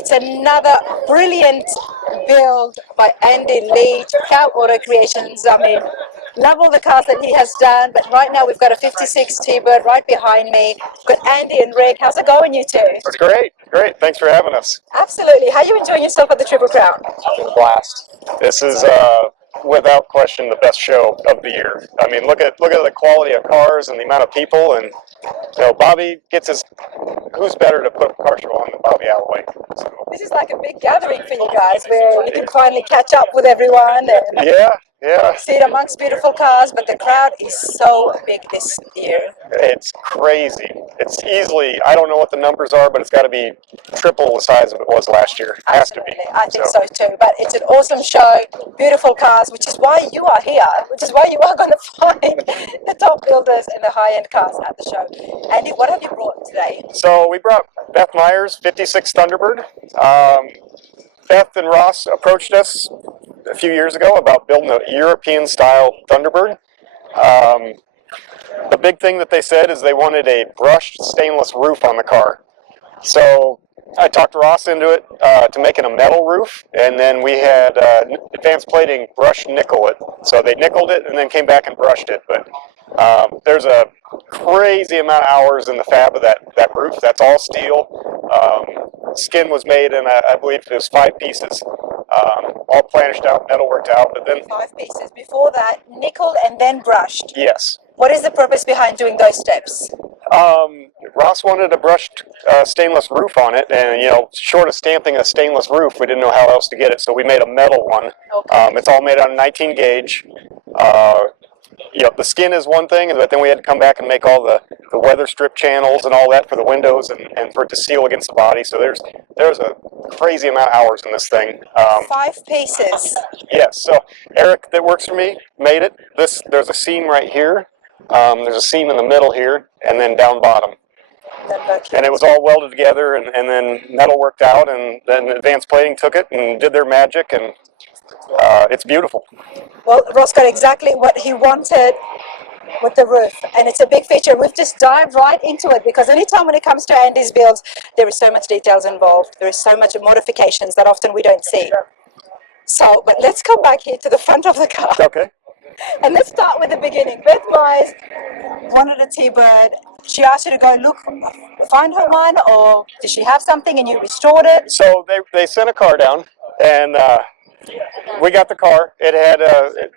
it's another brilliant build by Andy Leach, Cal Auto Creations. I mean, love all the cars that he has done, but right now we've got a 56 T-Bird right behind me. We've got Andy and Rick. How's it going, you two? It's great, great. Thanks for having us. Absolutely. How are you enjoying yourself at the Triple Crown? Blast. This is without question the best show of the year. I mean, look at the quality of cars and the amount of people, and Bobby gets his. Who's better to put a car show on than Bobby Alloway? So. This is like a big gathering for you guys, where you can finally catch up with everyone. And yeah. See it amongst beautiful cars, but the crowd is so big this year. It's crazy. It's easily, I don't know what the numbers are, but it's got to be triple the size of it was last year. It has to be. I think so too. But it's an awesome show, beautiful cars, which is why you are here, which is why you are going to find the top builders and the high-end cars at the show. Andy, what have you brought today? So we brought Beth Myers, 56 Thunderbird. Beth and Ross approached us a few years ago about building a European-style Thunderbird. The big thing that they said is they wanted a brushed stainless roof on the car. So I talked Ross into it to making a metal roof, and then we had advanced plating brush nickel it. So they nickeled it and then came back and brushed it. But there's a crazy amount of hours in the fab of that roof. That's all steel. Skin was made in, I believe it was 5 pieces. All planished out, metal worked out. But then 5 pieces. Before that, nickeled and then brushed. Yes. What is the purpose behind doing those steps? Ross wanted a brushed stainless roof on it, and short of stamping a stainless roof, we didn't know how else to get it, so we made a metal one. Okay. It's all made on 19 gauge. The skin is one thing, but then we had to come back and make all the weather strip channels and all that for the windows and for it to seal against the body. So there's a crazy amount of hours in this thing. 5 pieces. Yes. So Eric, that works for me, made it. There's a seam right here. There's a seam in the middle here, and then down bottom. And it was all welded together, and then metal worked out, and then advanced plating took it and did their magic, and it's beautiful. Well, Ross got exactly what he wanted with the roof, and it's a big feature. We've just dived right into it, because anytime when it comes to Andy's builds, there is so much details involved. There is so much modifications that often we don't see. So, but let's come back here to the front of the car. Okay. And let's start with the beginning. Beth Myers wanted a T-Bird. She asked you to go find her one, or did she have something and you restored it? So they sent a car down, and we got the car. It had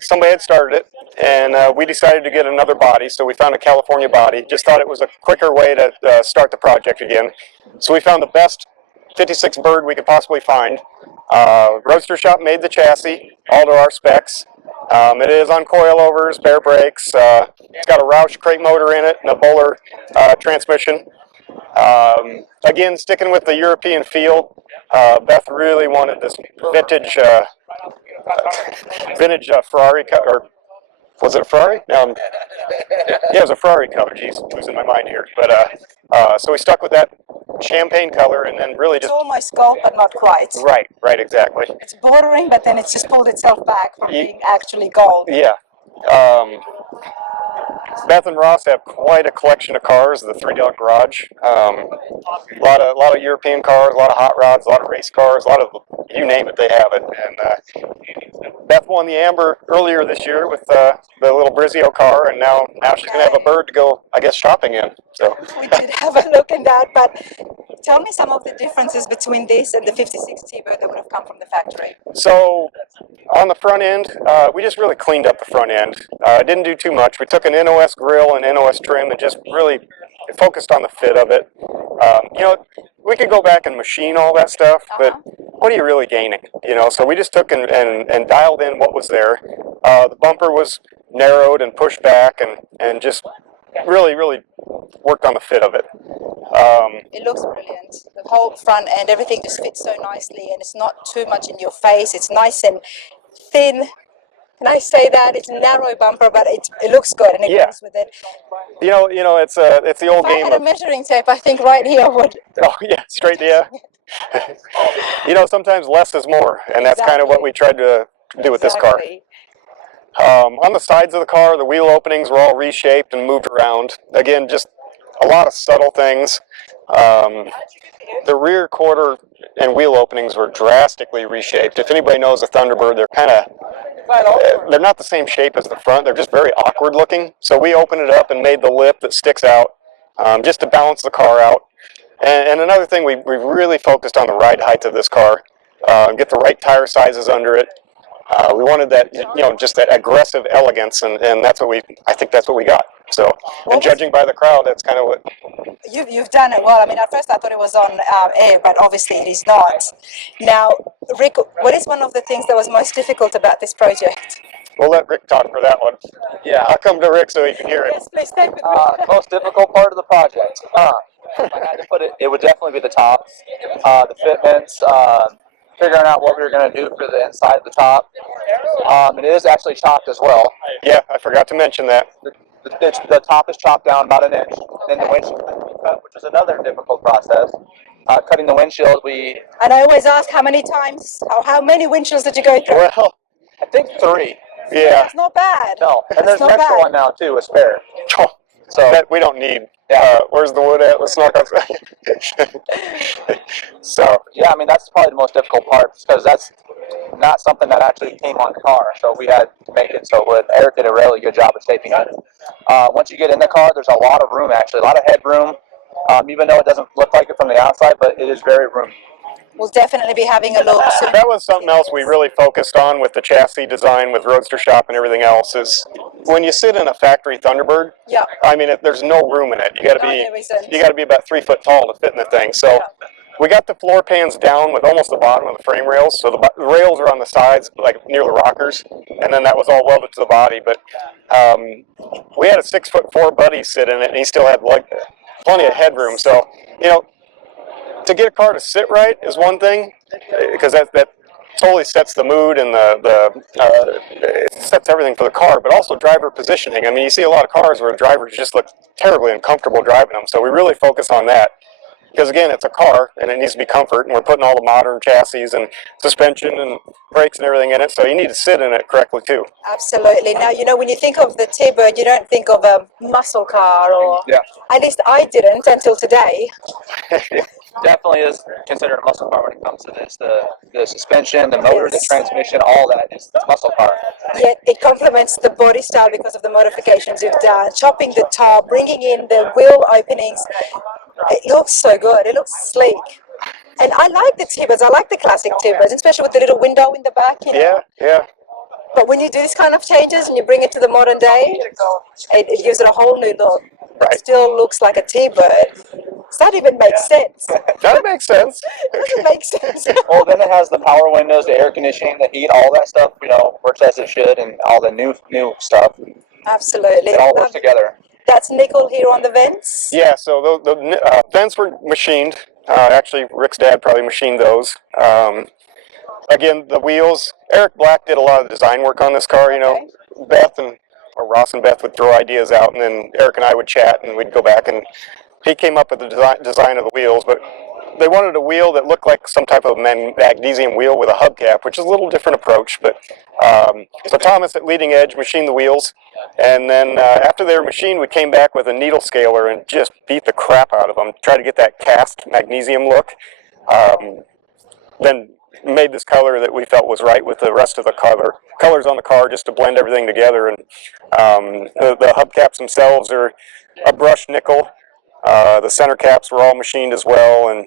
somebody had started it, and we decided to get another body. So we found a California body. Just thought it was a quicker way to start the project again. So we found the best 56 Bird we could possibly find. Roadster Shop made the chassis, all to our specs. It is on coilovers, bare brakes. It's got a Roush crate motor in it and a Borla transmission. Again, sticking with the European feel, Beth really wanted this vintage Ferrari, or was it a Ferrari? Yeah, it was a Ferrari color. Geez, losing my mind here. But so we stuck with that champagne color, and then really just... It's almost gold, but not quite. Right, exactly. It's bordering, but then it's just pulled itself back from being actually gold. Yeah. Beth and Ross have quite a collection of cars, the 3 Dog Garage. A lot of European cars, a lot of hot rods, a lot of race cars, a lot of, you name it, they have it. And Beth won the Amber earlier this year with the little Brizio car, and now she's going to have a Bird to go, I guess, shopping in. So we did have a look at that, but tell me some of the differences between this and the 56 T-Bird that would have come from the factory. So on the front end, we just really cleaned up the front end. Didn't do too much. We took an NOS grill and NOS trim and just really focused on the fit of it. We could go back and machine all that stuff, but what are you really gaining? So we just took and dialed in what was there. The bumper was narrowed and pushed back, and just really worked on the fit of it. It looks brilliant. The whole front end, everything just fits so nicely, and it's not too much in your face. It's nice and thin. Can I say that? It's a narrow bumper, but it looks good, and it goes with it. It's the old game. If I had a measuring tape, I think right here would. Oh yeah, straight to you. Sometimes less is more, and that's kind of what we tried to do with this car. On the sides of the car, the wheel openings were all reshaped and moved around. Again, just a lot of subtle things. The rear quarter and wheel openings were drastically reshaped. If anybody knows the Thunderbird, they're not the same shape as the front. They're just very awkward looking. So we opened it up and made the lip that sticks out just to balance the car out. And another thing, we really focused on the ride height of this car, get the right tire sizes under it. We wanted that, just that aggressive elegance, and I think that's what we got. So, and judging by the crowd, that's kind of what you've done it well. I mean, at first I thought it was on air, but obviously it is not. Now, Rick, what is one of the things that was most difficult about this project? We'll let Rick talk for that one. Yeah, I'll come to Rick so he can hear it. Yes, please stay with me. most difficult part of the project. If I had to put it, it would definitely be the top, the fitments, figuring out what we were going to do for the inside of the top. It is actually chopped as well. Yeah, I forgot to mention that. The top is chopped down about an inch, and then the windshield has to be cut, which is another difficult process. Cutting the windshield, And I always ask how many windshields did you go through? Well, I think 3. yeah. It's not bad. No, and there's an not extra bad. one now too, a spare. So that we don't need. Yeah. Where's the wood at? Let's knock on. So yeah, I mean that's probably the most difficult part because that's not something that actually came on the car, so we had to make it so it would. Eric did a really good job of shaping it. Once you get in the car, there's a lot of room actually, a lot of headroom. Even though it doesn't look like it from the outside, but it is very roomy. We'll definitely be having a look soon. that was something else we really focused on with the chassis design, with Roadster Shop and everything else. Is when you sit in a factory Thunderbird. Yeah. I mean, there's no room in it. You got to be about 3 foot tall to fit in the thing. So. Yeah. We got the floor pans down with almost the bottom of the frame rails, so the rails are on the sides, like near the rockers, and then that was all welded to the body. But we had a 6'4" buddy sit in it, and he still had plenty of headroom. So, to get a car to sit right is one thing, because that totally sets the mood and it sets everything for the car, but also driver positioning. I mean, you see a lot of cars where drivers just look terribly uncomfortable driving them, so we really focus on that. Because again, it's a car and it needs to be comfort, and we're putting all the modern chassis and suspension and brakes and everything in it, so you need to sit in it correctly too. Absolutely. Now, when you think of the T-Bird, you don't think of a muscle car, or at least I didn't until today. Definitely is considered a muscle car when it comes to this. The suspension, the motor, the transmission, all that is muscle car. Yet it complements the body style because of the modifications you've done, chopping the top, bringing in the wheel openings. It looks so good. It looks sleek. And I like the T-Birds. I like the classic T-Birds, especially with the little window in the back. Yeah. But when you do this kind of changes and you bring it to the modern day, it gives it a whole new look. Right. It still looks like a T-Bird. Does that even make sense? That makes sense. It doesn't make sense. Well, then it has the power windows, the air conditioning, the heat, all that stuff, works as it should, and all the new stuff. Absolutely. It all works together. That's nickel here on the vents? Yeah, so the vents were machined. Actually, Rick's dad probably machined those. Again, the wheels, Eric Black did a lot of design work on this car. Okay. Ross and Beth would throw ideas out, and then Eric and I would chat, and we'd go back, and he came up with the design of the wheels. But they wanted a wheel that looked like some type of magnesium wheel with a hubcap, which is a little different approach. But so Thomas at Leading Edge machined the wheels, and then after they were machined, we came back with a needle scaler and just beat the crap out of them, try to get that cast magnesium look. Then made this color that we felt was right with the rest of the colors on the car, just to blend everything together. And the hubcaps themselves are a brushed nickel. The center caps were all machined as well, and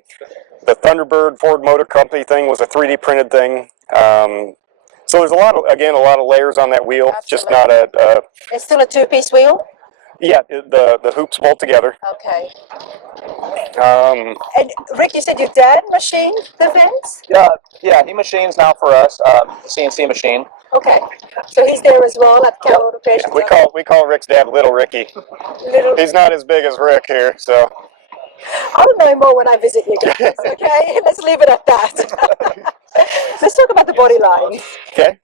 the Thunderbird Ford Motor Company thing was a 3D printed thing. So there's a lot of layers on that wheel. Absolutely. Just not a. It's still a two-piece wheel? Yeah, the hoops bolt together. Okay. And Rick, you said your dad machined the vents? Yeah, he machines now for us, CNC machine. Okay, so he's there as well at Cal Automotive Creations. We call Rick's dad Little Ricky. He's not as big as Rick here, so. I'll know more when I visit you guys, okay? Let's leave it at that. Let's talk about the body lines. Okay.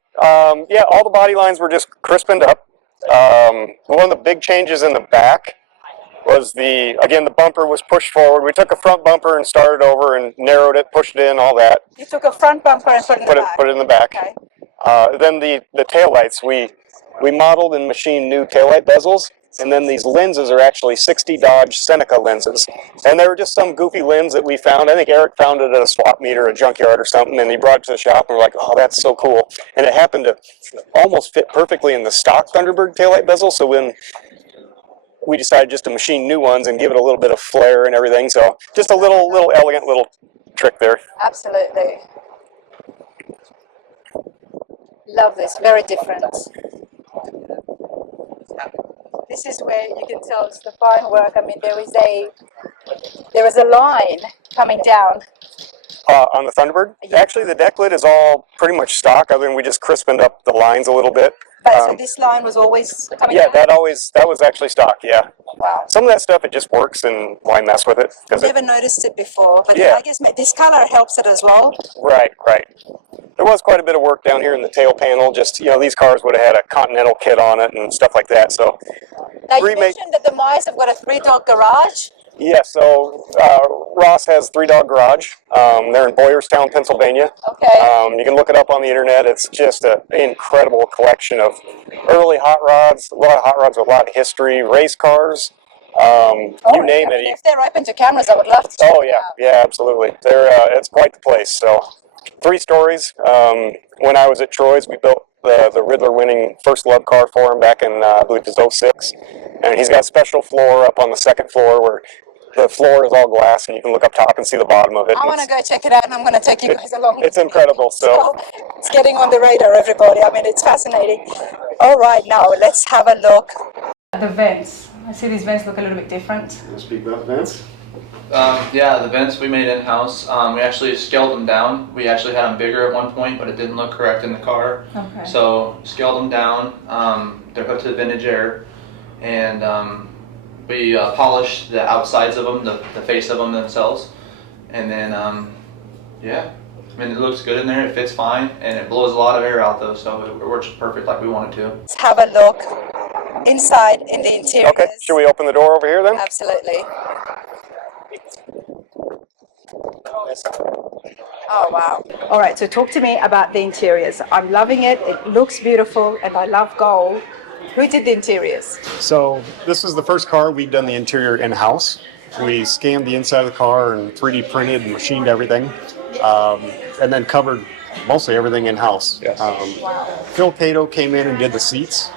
Yeah, all the body lines were just crispened up. One of the big changes in the back was the bumper was pushed forward. We took a front bumper and started over and narrowed it, pushed it in, all that. You took a front bumper and put it in the back? Put it in the back. Okay. Then the taillights, we modeled and machined new taillight bezels. And then these lenses are actually 60 Dodge Seneca lenses. And they were just some goofy lens that we found. I think Eric found it at a swap meet or a junkyard or something, and he brought it to the shop, and we're like, oh, that's so cool. And it happened to almost fit perfectly in the stock Thunderbird taillight bezel, so when we decided just to machine new ones and give it a little bit of flair and everything. So just a little elegant little trick there. Absolutely. Love this, very different. This is where you can tell it's the fine work. I mean, there is a line coming down. On the Thunderbird? Yeah. Actually, the deck lid is all pretty much stock, other than we just crispened up the lines a little bit. But so this line was always coming down? Yeah, that was actually stock, yeah. Wow. Some of that stuff, it just works, and why mess with it? I've never noticed it before, but yeah. I guess this color helps it as well. Right. There was quite a bit of work down here in the tail panel. Just, these cars would have had a Continental kit on it and stuff like that. So now, you mentioned that the Myers have got a 3-dog garage. Yeah, so Ross has 3-dog garage. They're in Boyerstown, Pennsylvania. Okay. You can look it up on the internet. It's just an incredible collection of early hot rods, a lot of hot rods with a lot of history, race cars, you name it. If they're open to cameras, I would love to. Oh, yeah, absolutely. It's quite the place. So 3 stories. When I was at Troy's, we built the Riddler-winning first love car for him back in, I believe it was 06. And he's got a special floor up on the 2nd floor where the floor is all glass, and you can look up top and see the bottom of it. I want to go check it out, and I'm going to take you guys along. It's incredible. So it's getting on the radar, everybody. I mean, it's fascinating. All right, now let's have a look. The vents. I see these vents look a little bit different. Can you speak about the vents? Yeah, the vents we made in-house. We actually scaled them down. We actually had them bigger at one point, but it didn't look correct in the car. Okay. So scaled them down. They're hooked to the vintage air, and we polished the outsides of them, the face of them themselves, and then yeah, I mean, it looks good in there. It fits fine, and it blows a lot of air out though, so it works perfect like we wanted to. Let's have a look inside in the interior. Okay, should we open the door over here then? Absolutely. Oh, wow. All right, so talk to me about the interiors. I'm loving it. It looks beautiful, and I love gold. Who did the interiors? So this is the first car we've done the interior in-house. We scanned the inside of the car and 3D printed and machined everything, and then covered mostly everything in-house. Yes. Wow. Phil Cato came in and did the seats.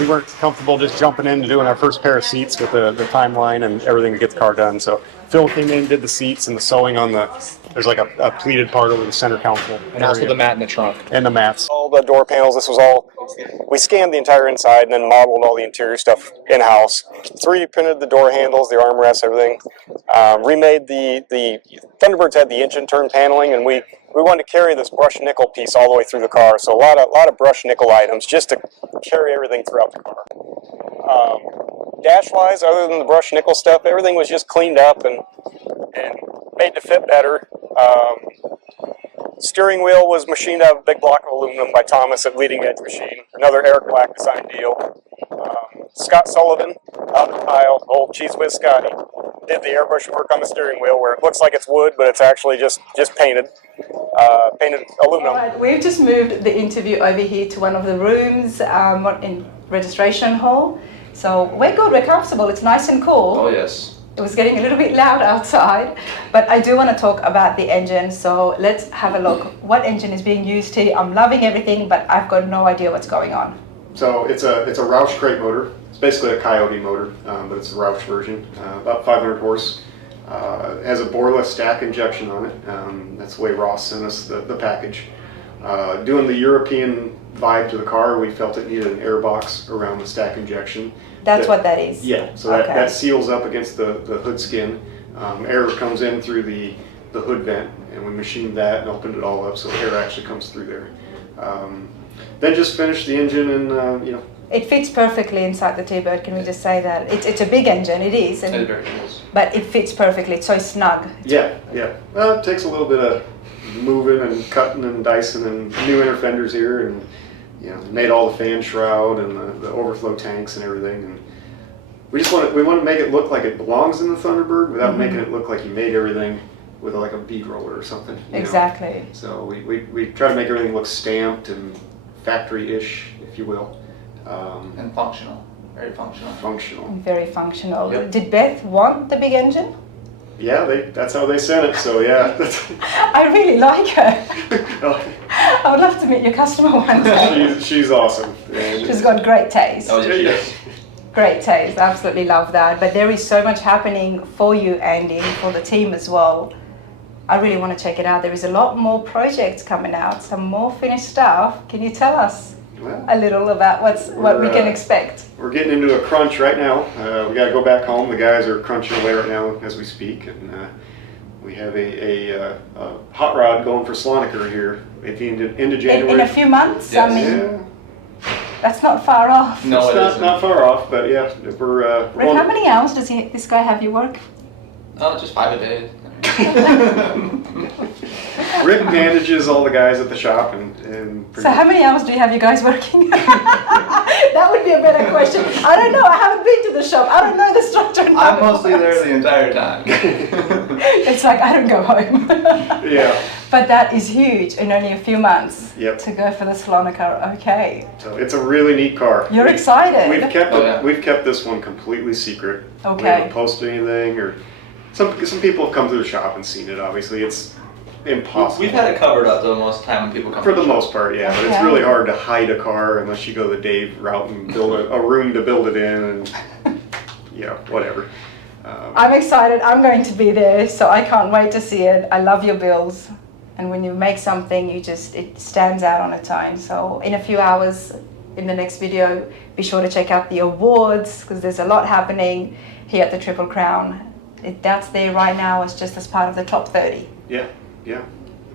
We weren't comfortable just jumping into doing our first pair of seats with the timeline and everything to get the car done. So Phil came in, did the seats and the sewing on there's like a pleated part over the center console. And also the mat in the trunk. And the mats. All the door panels, this was all, we scanned the entire inside and then modeled all the interior stuff in-house. 3D printed the door handles, the armrests, everything. Remade the Thunderbirds had the engine turn paneling, and we wanted to carry this brushed nickel piece all the way through the car. So a lot of brushed nickel items just to carry everything throughout the car. Dash-wise, other than the brushed nickel stuff, everything was just cleaned up and made to fit better. Steering wheel was machined out of a big block of aluminum by Thomas at Leading Edge Machine. Another Eric Black design deal. Scott Sullivan out of the pile, old Cheese Whiz Scotty, did the airbrush work on the steering wheel where it looks like it's wood, but it's actually just painted aluminum. All right, we've just moved the interview over here to one of the rooms in registration hall. So we're good, we're comfortable, it's nice and cool. Oh yes. It was getting a little bit loud outside, but I do want to talk about the engine, so let's have a look. What engine is being used here? I'm loving everything, but I've got no idea what's going on. So it's a Roush crate motor. It's basically a Coyote motor, but it's a Roush version. About 500 horse. It has a Borla stack injection on it. That's the way Ross sent us the package. Doing the European vibe to the car, we felt it needed an air box around the stack injection. That's what that is? Yeah, so that seals up against the hood skin. Air comes in through the hood vent, and we machined that and opened it all up so air actually comes through there. Then just finished the engine and, It fits perfectly inside the T-Bird, can we just say that? It's a big engine, it is. But it fits perfectly, it's so snug. Yeah. Well, it takes a little bit of moving and cutting and dicing and new inner fenders here, and made all the fan shroud and the overflow tanks and everything. And we want to make it look like it belongs in the Thunderbird without making it look like you made everything with like a bead roller or something. Exactly. So we try to make everything look stamped and factory-ish, if you will. And functional. Very functional. Functional. Very functional. Yep. Did Beth want the big engine? Yeah, that's how they sent it. So yeah. I really like her. I would love to meet your customer one day. she's awesome. And She's got great taste. Oh, yeah, she does. Great taste. Absolutely love that. But there is so much happening for you, Andy, for the team as well. I really want to check it out. There is a lot more projects coming out, some more finished stuff. Can you tell us a little about what we can expect? We're getting into a crunch right now. We got to go back home. The guys are crunching away right now as we speak, and we have a hot rod going for Slonaker here at the end of January. In a few months. Yes. I mean, Yeah, that's not far off. No, it's not far off, but yeah, we're Rick, how many hours does this guy have you work? Oh, just 5 a day. Rick manages all the guys at the shop, and So how many hours do you have you guys working? That would be a better question. I don't know. I haven't been to the shop. I don't know the structure. I'm mostly there the entire time. It's like I don't go home. Yeah. But that is huge in only a few months. Yep. To go for the Slonaker. Okay. So it's a really neat car. You're excited. We've kept Oh, yeah. we've kept this one completely secret. We Okay. haven't posted anything, or some people have come to the shop and seen it. Obviously, it's impossible. We've had it covered up though most of the time when people come. For to the shop. most part, yeah. But it's Okay. really hard to hide a car unless you go the Dave route and build a room to build it in, and yeah, whatever. I'm excited. I'm going to be there, so I can't wait to see it. I love your builds. And when you make something, it stands out on its own. So in a few hours, in the next video, be sure to check out the awards, because there's a lot happening here at the Triple Crown. That's there right now as just as part of the top 30. Yeah, yeah.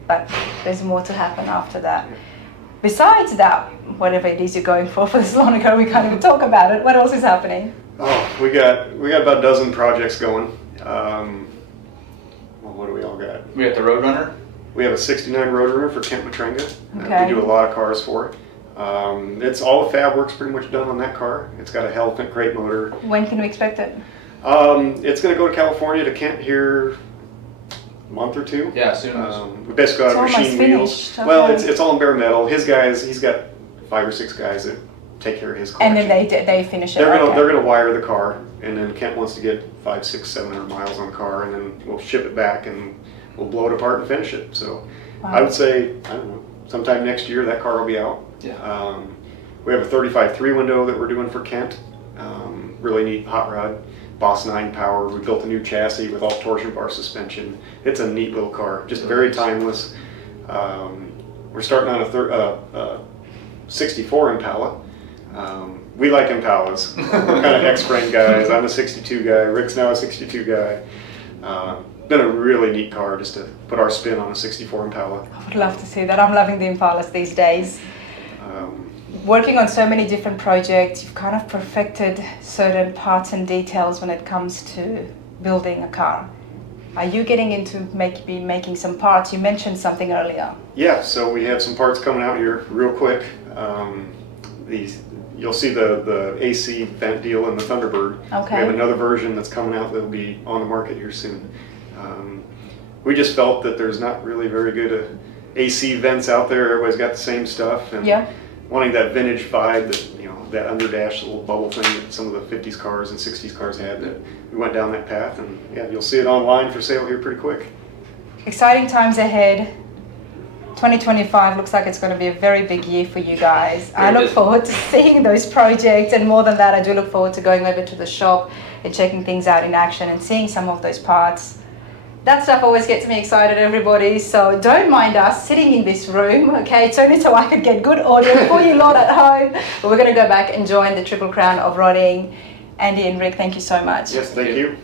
But there's more to happen after that. Besides that, whatever it is you're going for the Slonaker, we can't even talk about it. What else is happening? Oh, we got about a dozen projects going. Well, what do we all got? We got the Roadrunner. We have a '69 Roadrunner for Kent Matrenga. Okay. We do a lot of cars for it. It's all the fab work's pretty much done on that car. It's got a Elephant crate motor. When can we expect it? It's going to go to California to Kent here a month or two. Yeah, as soon as. We basically got It's machine almost wheels. finished, Well, okay. it's all in bare metal. His guys, he's got 5 or 6 guys that take care of his collection. And then they finish it. They're okay. gonna wire the car, and then Kent wants to get 500, 600, 700 miles on the car, and then we'll ship it back and we'll blow it apart and finish it. So Wow. I would say, I don't know, sometime next year that car will be out. Yeah. We have a 35 3-window that we're doing for Kent. Really neat hot rod, Boss 9 power. We built a new chassis with all torsion bar suspension. It's a neat little car, just very timeless. We're starting on a 64 Impala. We like Impalas. We're kind of X-frame guys. I'm a 62 guy. Rick's now a 62 guy. Been a really neat car just to put our spin on a 64 Impala. I would love to see that. I'm loving the Impalas these days. Working on so many different projects, you've kind of perfected certain parts and details when it comes to building a car. Are you getting into making some parts? You mentioned something earlier. Yeah, so we have some parts coming out here real quick. You'll see the AC vent deal in the Thunderbird. Okay. We have another version that's coming out that'll be on the market here soon. We just felt that there's not really very good AC vents out there. Everybody's got the same stuff, and Yeah. wanting that vintage vibe, that underdash little bubble thing that some of the 50s cars and 60s cars had. That we went down that path, and yeah, you'll see it online for sale here pretty quick. Exciting times ahead. 2025 looks like it's going to be a very big year for you guys. I look forward to seeing those projects, and more than that, I do look forward to going over to the shop and checking things out in action and seeing some of those parts. That stuff always gets me excited, everybody, so don't mind us sitting in this room, okay? It's only so I could get good audio for you lot at home, but we're going to go back and join the Triple Crown of Rodding. Andy and Rick, thank you so much. Yes, thank you.